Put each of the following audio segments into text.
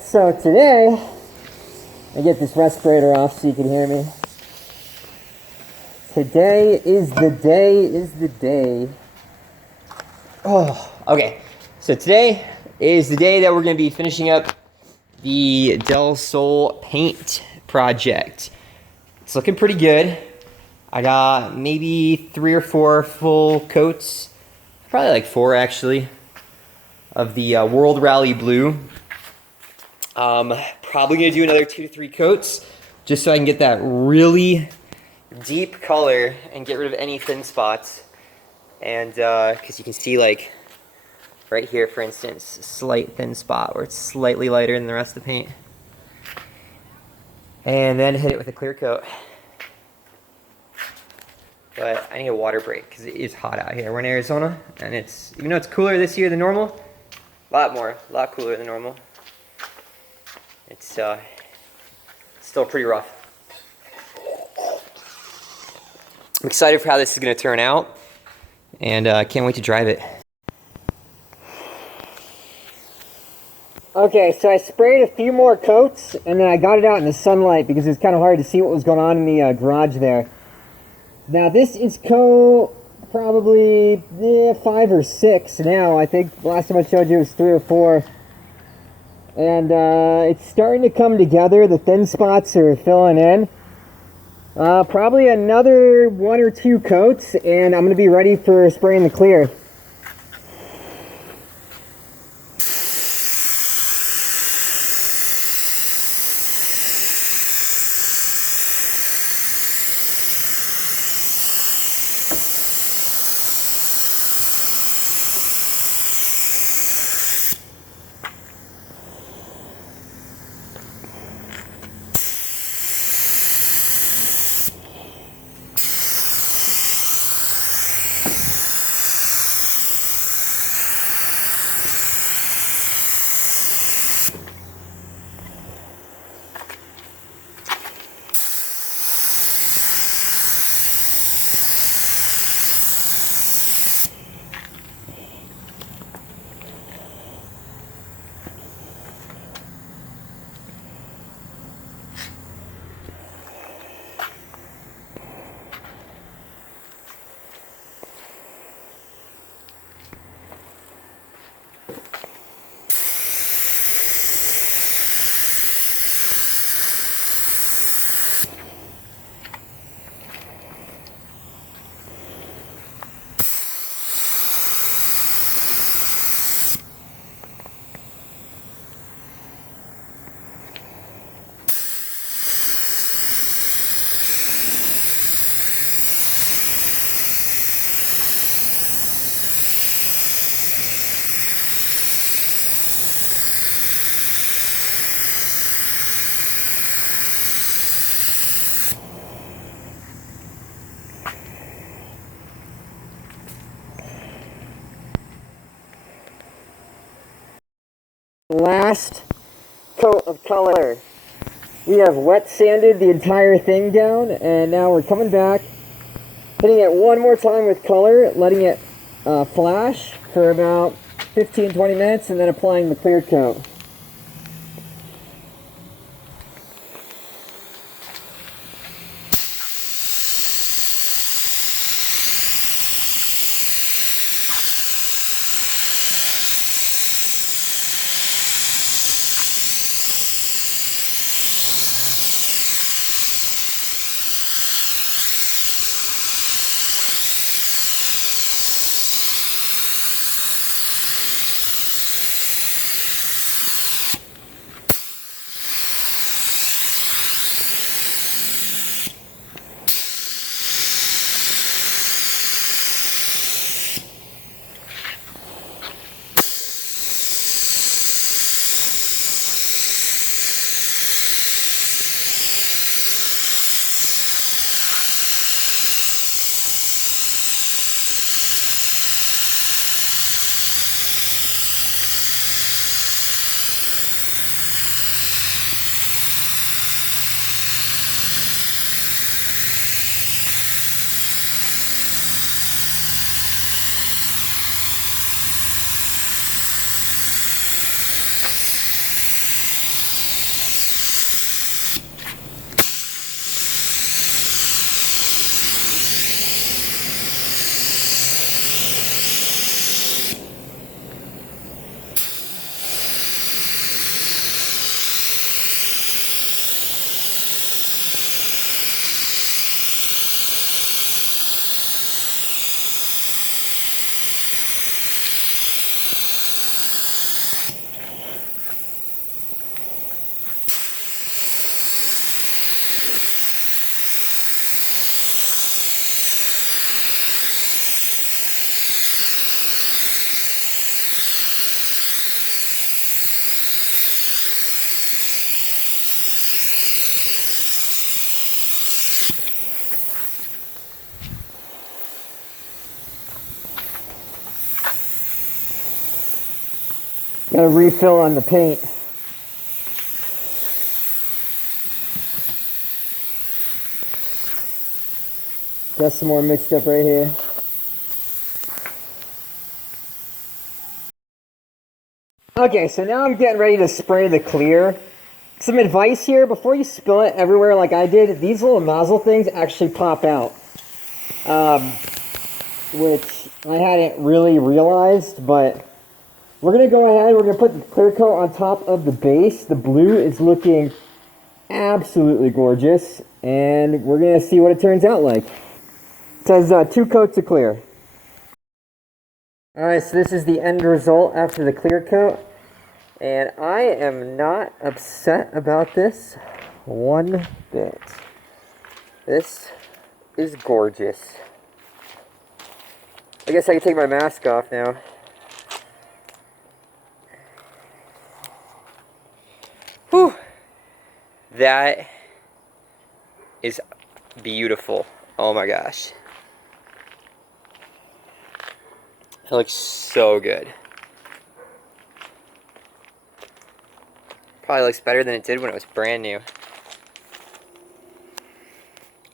Alright, so today, I get this respirator off so you can hear me. Today is the day. Oh, okay. So today is the day that we're going to be finishing up the Del Sol paint project. It's looking pretty good. I got maybe 3 or 4 full coats, probably like 4 actually, of the World Rally Blue. Probably going to do another 2 to 3 coats just so I can get that really deep color and get rid of any thin spots. And because you can see, like right here for instance, a slight thin spot where it's slightly lighter than the rest of the paint. And then hit it with a clear coat. But I need a water break because it is hot out here. We're in Arizona, and it's, even though it's cooler this year than normal, a lot cooler than normal. It's still pretty rough. I'm excited for how this is going to turn out, and I can't wait to drive it. Okay, so I sprayed a few more coats, and then I got it out in the sunlight because it was kind of hard to see what was going on in the garage there. Now this is coat probably 5 or 6 now. I think last time I showed you it was 3 or 4. And it's starting to come together. The thin spots are filling in. Probably another 1 or 2 coats, and I'm going to be ready for spraying the clear. Last coat of color. We have wet sanded the entire thing down, and now we're coming back, hitting it one more time with color, letting it flash for about 15-20 minutes, and then applying the clear coat. Got a refill on the paint. Got some more mixed up right here. Okay, so now I'm getting ready to spray the clear. Some advice here, before you spill it everywhere like I did, these little nozzle things actually pop out. Which I hadn't really realized, but we're going to go ahead, we're going to put the clear coat on top of the base. The blue is looking absolutely gorgeous, and we're going to see what it turns out like. It says 2 coats of clear. Alright, so this is the end result after the clear coat. And I am not upset about this one bit. This is gorgeous. I guess I can take my mask off now. Whew! That is beautiful. Oh my gosh. It looks so good. Probably looks better than it did when it was brand new.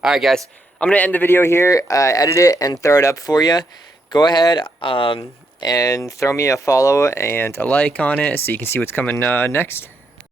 Alright guys, I'm going to end the video here, edit it, and throw it up for you. Go ahead and throw me a follow and a like on it so you can see what's coming next.